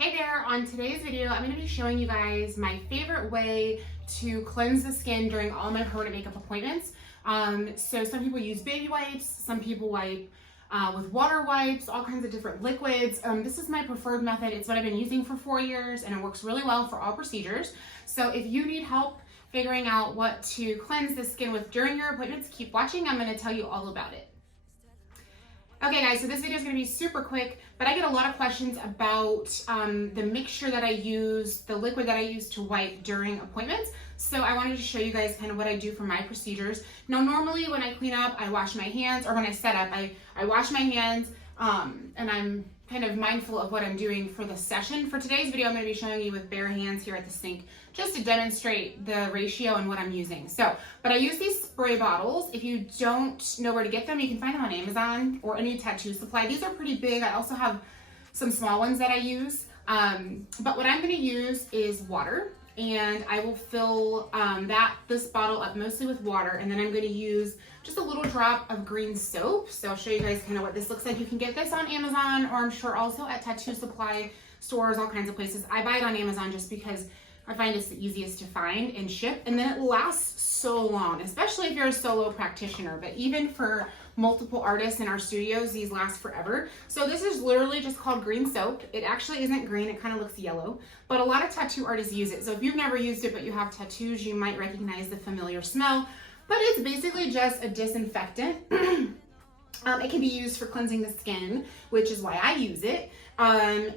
Hey there, on today's video, I'm going to be showing you guys my favorite way to cleanse the skin during all my permanent makeup appointments. So some people use baby wipes, some people wipe with water wipes, all kinds of different liquids. This is my preferred method. It's what I've been using for 4 years and it works really well for all procedures. So if you need help figuring out what to cleanse the skin with during your appointments, keep watching. I'm going to tell you all about it. Okay guys, so this video is going to be super quick, but I get a lot of questions about the mixture that I use, the liquid that I use to wipe during appointments. So I wanted to show you guys kind of what I do for my procedures. Now normally when I clean up, I wash my hands, or when I set up, I wash my hands and I'm kind of mindful of what I'm doing for the session. For today's video, I'm going to be showing you with bare hands here at the sink, just to demonstrate the ratio and what I'm using. So, but I use these spray bottles. If you don't know where to get them, you can find them on Amazon or any tattoo supply. These are pretty big. I also have some small ones that I use. But what I'm going to use is water, and I will fill this bottle up mostly with water, and then I'm going to use just a little drop of green soap. So I'll show you guys kind of what this looks like. You can get this on Amazon, or I'm sure also at tattoo supply stores, all kinds of places. I buy it on Amazon just because I find it's the easiest to find and ship, and then it lasts so long, especially if you're a solo practitioner. But even for multiple artists in our studios, these last forever. So this is literally just called green soap. It actually isn't green, it kind of looks yellow, but a lot of tattoo artists use it. So if you've never used it but you have tattoos, you might recognize the familiar smell, but it's basically just a disinfectant. It can be used for cleansing the skin, which is why I use it.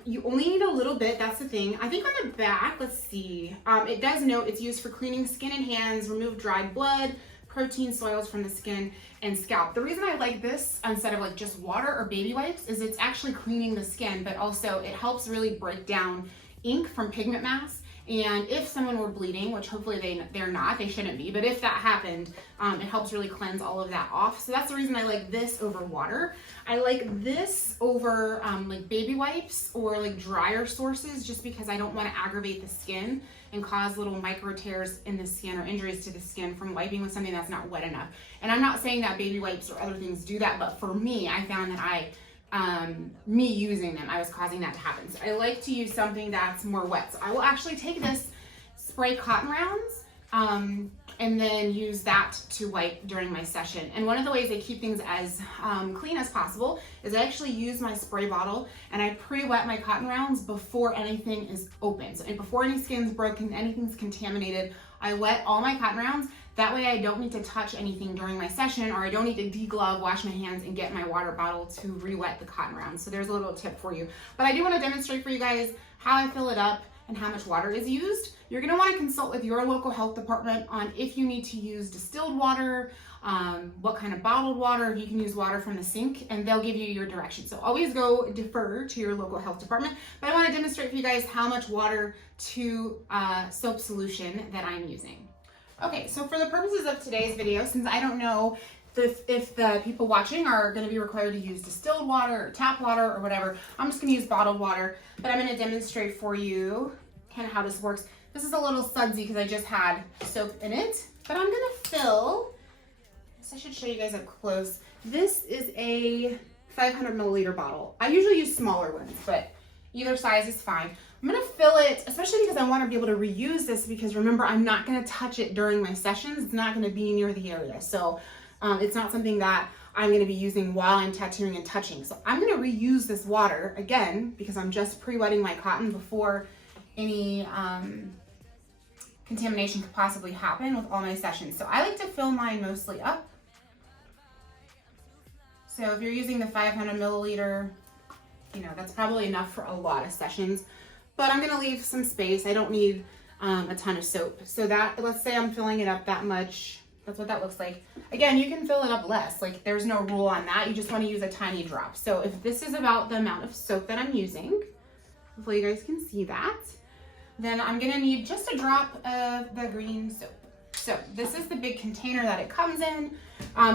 You only need a little bit, that's the thing. I think on the back, let's see, it does note it's used for cleaning skin and hands, remove dried blood, protein soils from the skin and scalp. The reason I like this instead of like just water or baby wipes is it's actually cleaning the skin, but also it helps really break down ink from pigment mass. And if someone were bleeding, which hopefully they're not, they shouldn't be, but if that happened, it helps really cleanse all of that off. So that's the reason I like this over water. I like this over like baby wipes or like drier sources, just because I don't want to aggravate the skin and cause little micro tears in the skin or injuries to the skin from wiping with something that's not wet enough. And I'm not saying that baby wipes or other things do that, but for me, I found that me using them, I was causing that to happen. So I like to use something that's more wet. So I will actually take this, spray cotton rounds, and then use that to wipe during my session. And one of the ways I keep things as clean as possible is I actually use my spray bottle and I pre-wet my cotton rounds before anything is open. So before any skin's broken, anything's contaminated, I wet all my cotton rounds. That way I don't need to touch anything during my session, or I don't need to deglove, wash my hands, and get my water bottle to re-wet the cotton rounds. So there's a little tip for you. But I do want to demonstrate for you guys how I fill it up and how much water is used. You're going to want to consult with your local health department on if you need to use distilled water, what kind of bottled water, if you can use water from the sink, and they'll give you your directions. So always go defer to your local health department. But I want to demonstrate for you guys how much water to soap solution that I'm using. Okay, so for the purposes of today's video, since I don't know if the people watching are going to be required to use distilled water or tap water or whatever, I'm just going to use bottled water, but I'm going to demonstrate for you kind of how this works. This is a little sudsy because I just had soap in it, but I'm going to fill, so I should show you guys up close. This is a 500 milliliter bottle. I usually use smaller ones, but either size is fine. I'm gonna fill it, especially because I want to be able to reuse this, because remember, I'm not gonna touch it during my sessions. It's not gonna be near the area. So it's not something that I'm gonna be using while I'm tattooing and touching. So I'm gonna reuse this water again, because I'm just pre-wetting my cotton before any contamination could possibly happen with all my sessions. So I like to fill mine mostly up. So if you're using the 500 milliliter, you know, that's probably enough for a lot of sessions, but I'm gonna leave some space. I don't need a ton of soap. So that, let's say I'm filling it up that much, that's what that looks like. Again, you can fill it up less, like there's no rule on that. You just wanna use a tiny drop. So if this is about the amount of soap that I'm using, hopefully you guys can see that, then I'm gonna need just a drop of the green soap. So this is the big container that it comes in.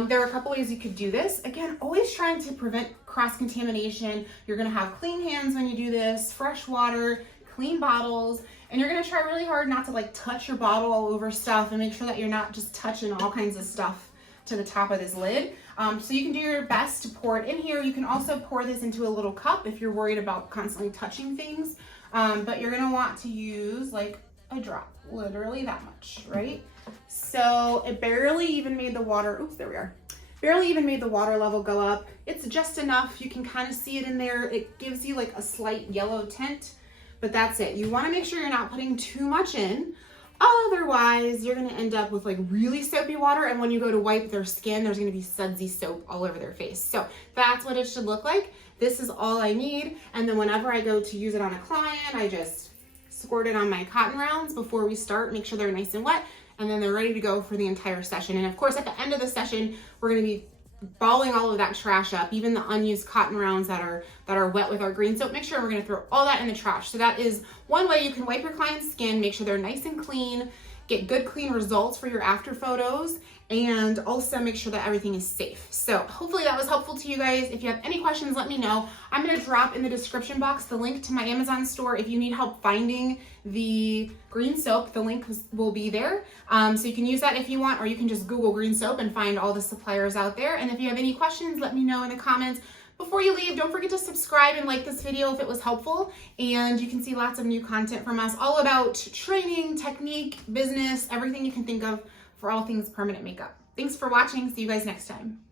There are a couple ways you could do this. Again, always trying to prevent cross-contamination. You're gonna have clean hands when you do this, fresh water, clean bottles, and you're gonna try really hard not to like touch your bottle all over stuff, and make sure that you're not just touching all kinds of stuff to the top of this lid. So you can do your best to pour it in here. You can also pour this into a little cup if you're worried about constantly touching things. But you're gonna want to use like a drop, literally that much, right? So it barely even made the water, oops, there we are. Barely even made the water level go up. It's just enough. You can kind of see it in there. It gives you like a slight yellow tint, but that's it. You want to make sure you're not putting too much in. Otherwise, you're going to end up with like really soapy water, and when you go to wipe their skin, there's going to be sudsy soap all over their face. So that's what it should look like. This is all I need. And then whenever I go to use it on a client, I just squirt it on my cotton rounds before we start, make sure they're nice and wet, and then they're ready to go for the entire session. And of course, at the end of the session, we're gonna be balling all of that trash up, even the unused cotton rounds that are wet with our green soap. Make sure we're gonna throw all that in the trash. So that is one way you can wipe your client's skin, make sure they're nice and clean, get good clean results for your after photos, and also make sure that everything is safe. So hopefully that was helpful to you guys. If you have any questions, let me know. I'm gonna drop in the description box the link to my Amazon store. If you need help finding the green soap, the link will be there. So you can use that if you want, or you can just Google green soap and find all the suppliers out there. And if you have any questions, let me know in the comments. Before you leave, don't forget to subscribe and like this video if it was helpful. And you can see lots of new content from us, all about training, technique, business, everything you can think of for all things permanent makeup. Thanks for watching. See you guys next time.